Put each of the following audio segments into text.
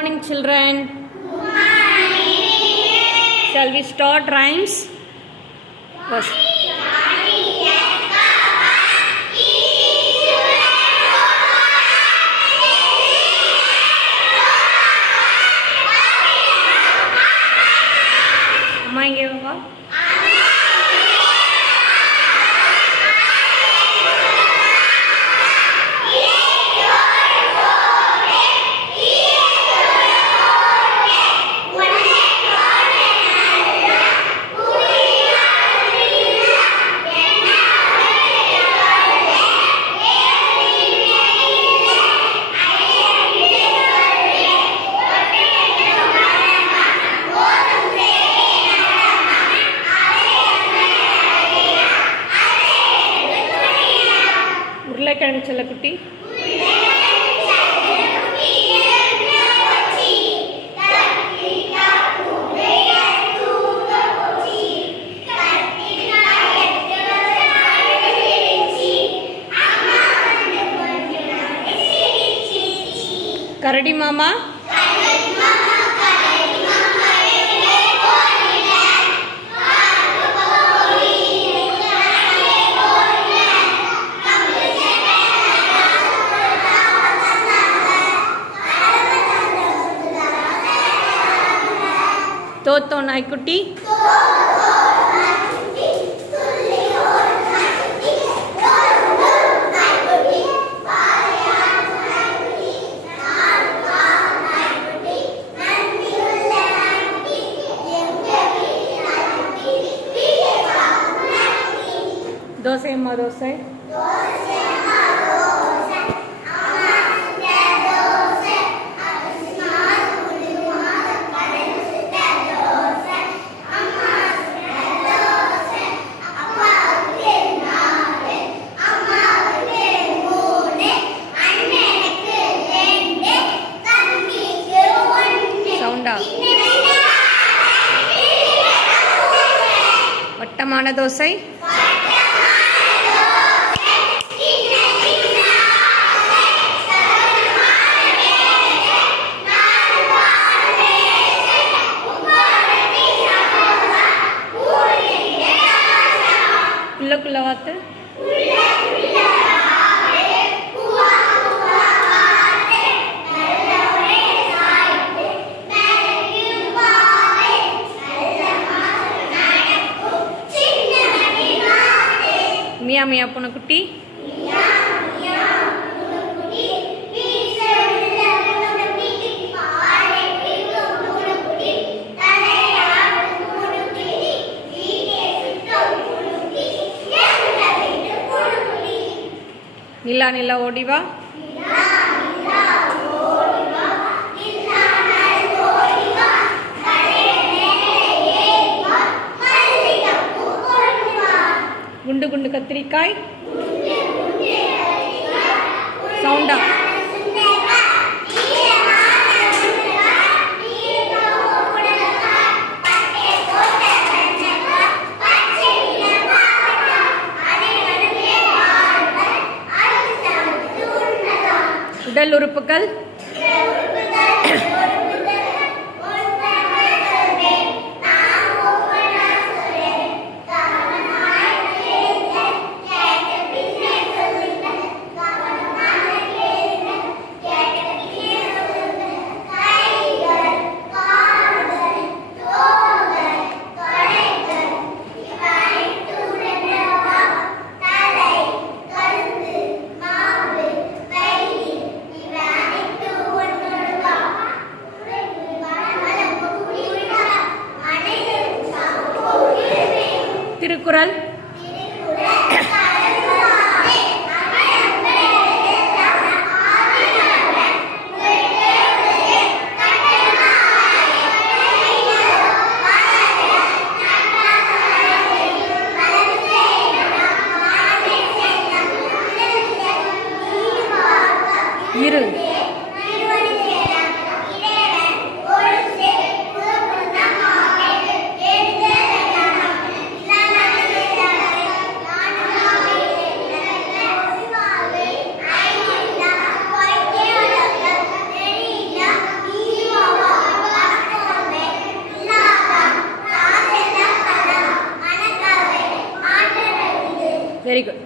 morning children. Shall we start rhymes? First. Come you. கரடி மாமா? தோத்தோ நாய்க்குட்டி. அம்மா தோசை? சவுண்டா? வட்டமான தோசை? மியா மியா பூனைக்குட்டி. நிலா நிலா ஓடிவா. குண்டு குண்டு கத்திரிக்காய் சவுண்டா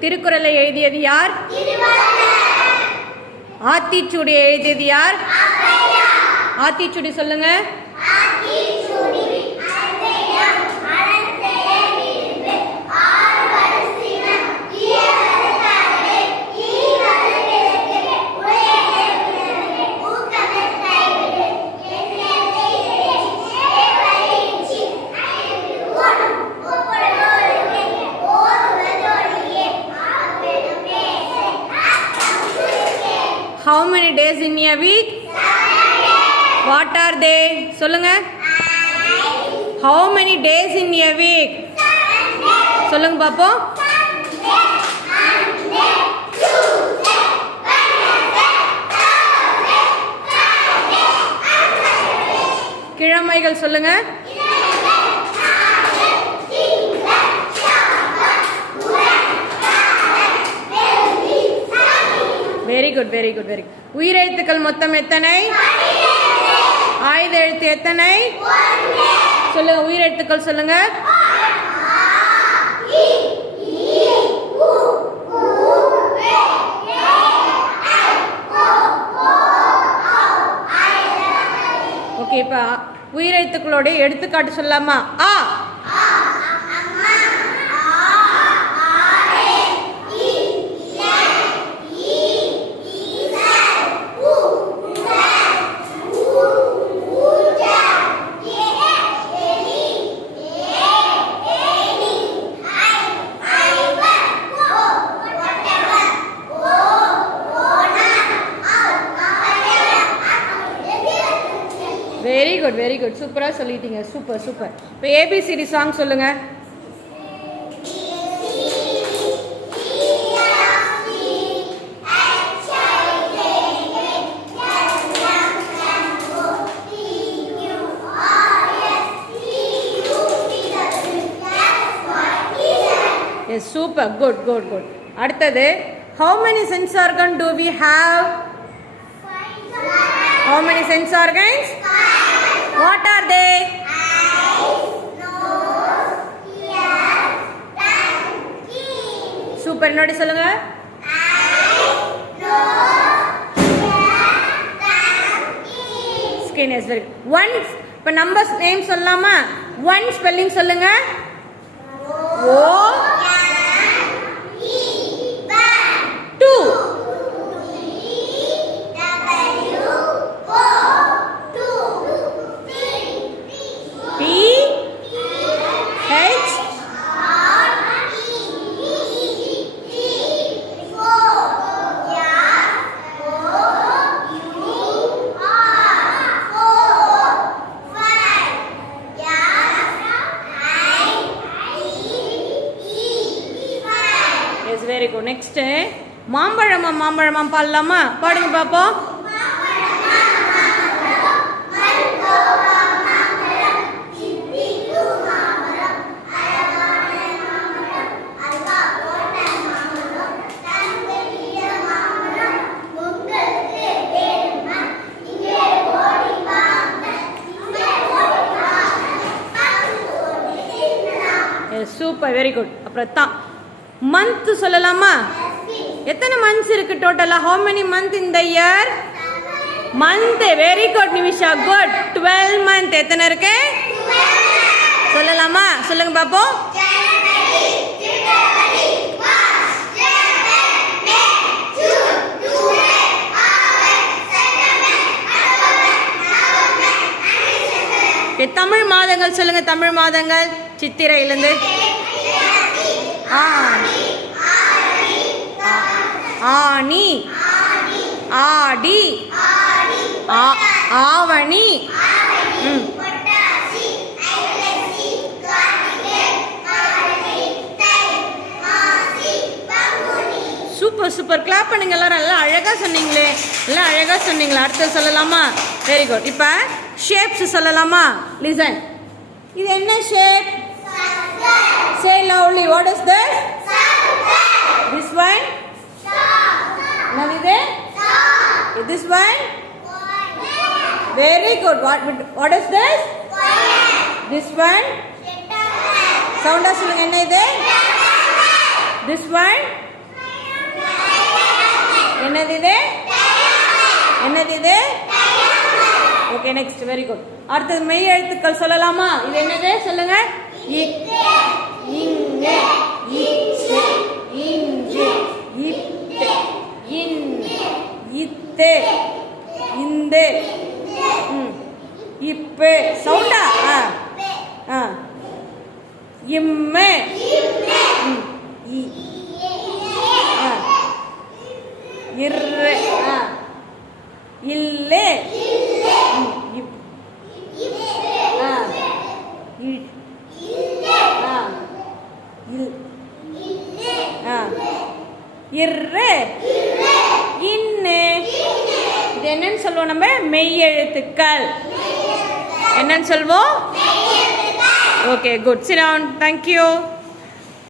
திருக்குறளை எழுதியது யார்? ஆத்திச்சூடியை எழுதியது யார்? ஆத்திச்சூடி சொல்லுங்க. In a week what are they சொல்லுங்க. How many days in a week சொல்லுங்க பாப்போம். கிழமைகள் சொல்லுங்க. Very good very good very good உயிரெழுத்துக்கள் மொத்தம் எத்தனை? ஆயுத எழுத்து எத்தனை? சொல்லுங்க உயிரெழுத்துக்கள் சொல்லுங்க. ஓகே இப்போ உயிரெழுத்துக்களுடைய எடுத்துக்காட்டு சொல்லலாமா? ஆ. குட் வெரி குட் சூப்பராக சொல்லிட்டீங்க. Super super. இப்போ A B C D song சொல்லுங்க. சூப்பர் குட் குட் குட் அடுத்தது how many sense organ do we have how many sense organs what are they super என்னோட சொல்லுங்க. ஸ்கின் இஸ் வெரி ஒன்ஸ் இப்போ numbers name சொல்லலாமா one spelling சொல்லுங்க. O two very good next மாம்பழமா மாம்பழமா பாடலாமா பாடுங்க பாப்போம் சூப்பர் வெரி குட் அப்புறம் தான் மந்த் சொல்லலாமா? எத்தனை மந்த்ஸ் இருக்கு டோட்டலா ஹவு மெனி மந்த் இந்த year month very good Nimisha. Good twelve month எத்தனை இருக்கு? சொல்லலாமா? சொல்லுங்க பாப்போம் தமிழ் மாதங்கள் சொல்லுங்க தமிழ் மாதங்கள். சித்திரையிலேருந்து. ஆ. ஆனி ஆடி. ஆ- ஆவணி. ம். Super super. கிளாப் பண்ணுங்க எல்லாரும். நல்லா அழகாக சொன்னீங்களே. எல்லாம் அழகாக சொன்னீங்களா. அடுத்தது சொல்லலாமா? வெரி குட் இப்போ ஷேப்ஸ் சொல்லலாமா? லிசன் இது என்ன shape say lovely what is this this one என்னது? இது this one very good what what is this this one சவுண்டா சொல்லுங்க. என்ன இது திஸ் ஒன் என்னது இது? என்னது இது? ஓகே நெக்ஸ்ட் வெரி குட் அடுத்தது மெய் எழுத்துக்கள் சொல்லலாமா? இது என்னது? சொல்லுங்க. இங்கே. தே இந்த. இப்பு. சவுண்டா? ஆ. ஆ. இம்மே. ம், இ. ஆ. இல்லை. ஆ இப் ஆ இ ஆ இல் ஆ இர்ரு இன்னு இது என்னன்னு சொல்லுவோம் நம்ம? மெய் எழுத்துக்கள் என்னன்னு சொல்வோம் ஓகே குட் சிரான் தேங்க்யூ